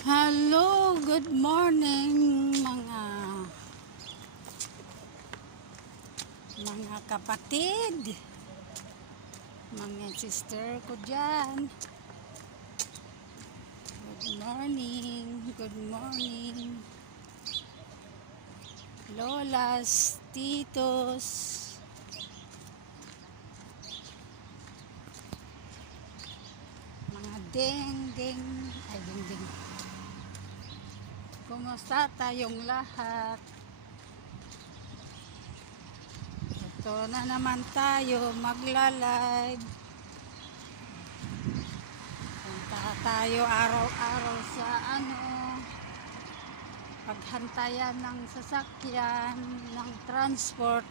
Hello, good morning mga kapatid, mga sister ko dyan. Good morning, lolas, titos, mga ding-ding, ay ding-ding. Kumusta tayong lahat? Ito na naman tayo magla-live. Punta tayo araw-araw sa paghantayan ng sasakyan, ng transport,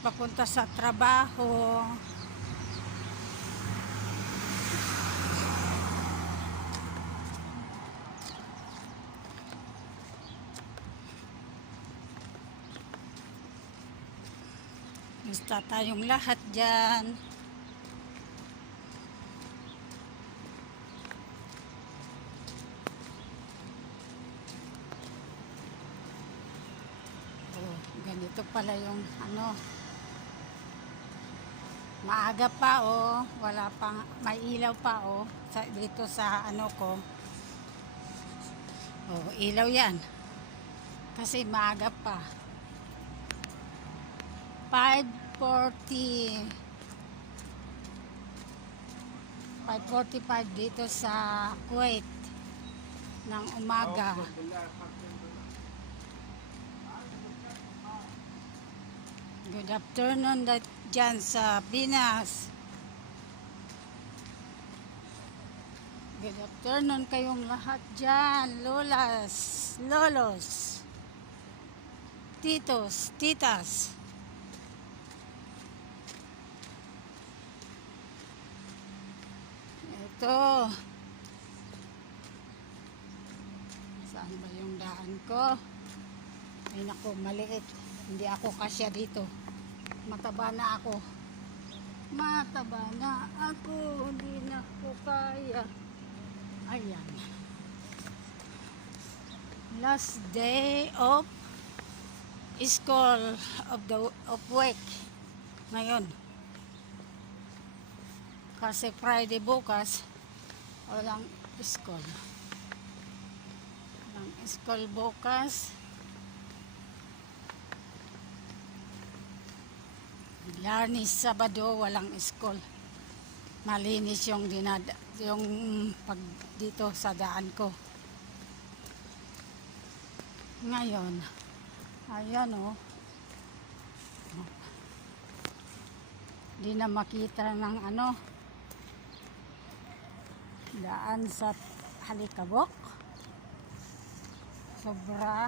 papunta sa trabaho. Basta tayong lahat dyan. Oh, ganito pala yung maaga pa wala pang, may ilaw pa dito sa ko. Oh, ilaw yan. Kasi maaga pa. 5:45 dito sa Kuwait ng umaga. Good afternoon dyan sa Pinas. Good afternoon kayong lahat dyan, lolas, lolos, titos, titas. Ito. Saan ba yung daan ko? Ay naku, maliit. Hindi ako kasya dito. Mataba na ako. Hindi na ako kaya. Ayan. Last day of school of work. Ngayon. Kasi Friday bukas, walang school. Walang school bukas. Biyernes, Sabado, walang school. Malinis yung pag dito sa daan ko. Ngayon, ayan Hindi na makita ng daan sa Halikabok. Sobra.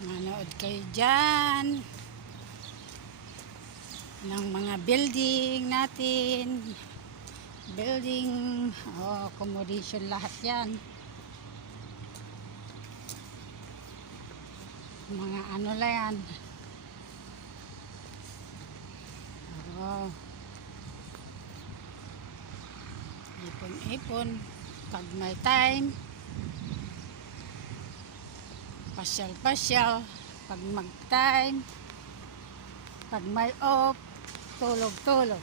Manood kayo dyan ng mga building natin. Building, accommodation lahat yan. Mga lang yan. Ipon-ipon pag may time. Pasyal-pasyal pag mag-time. Pag may off, tulog-tulog.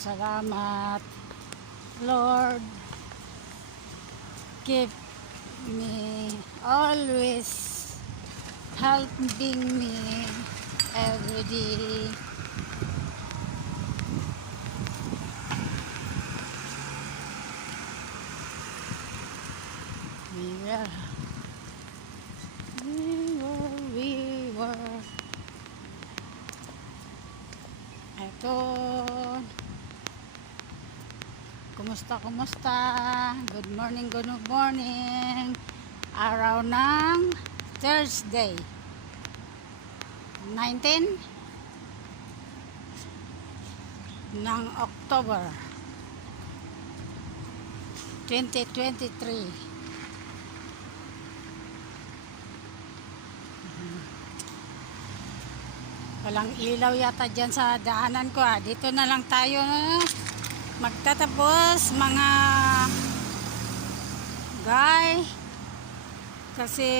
Salamat, Lord. Keep me always helping me every day. We were. Ito. Kumusta? Good morning. Araw ng Thursday. 19 ng October 2023. Walang ilaw yata dyan sa daanan ko Dito na lang tayo magtatapos mga guy. Kasi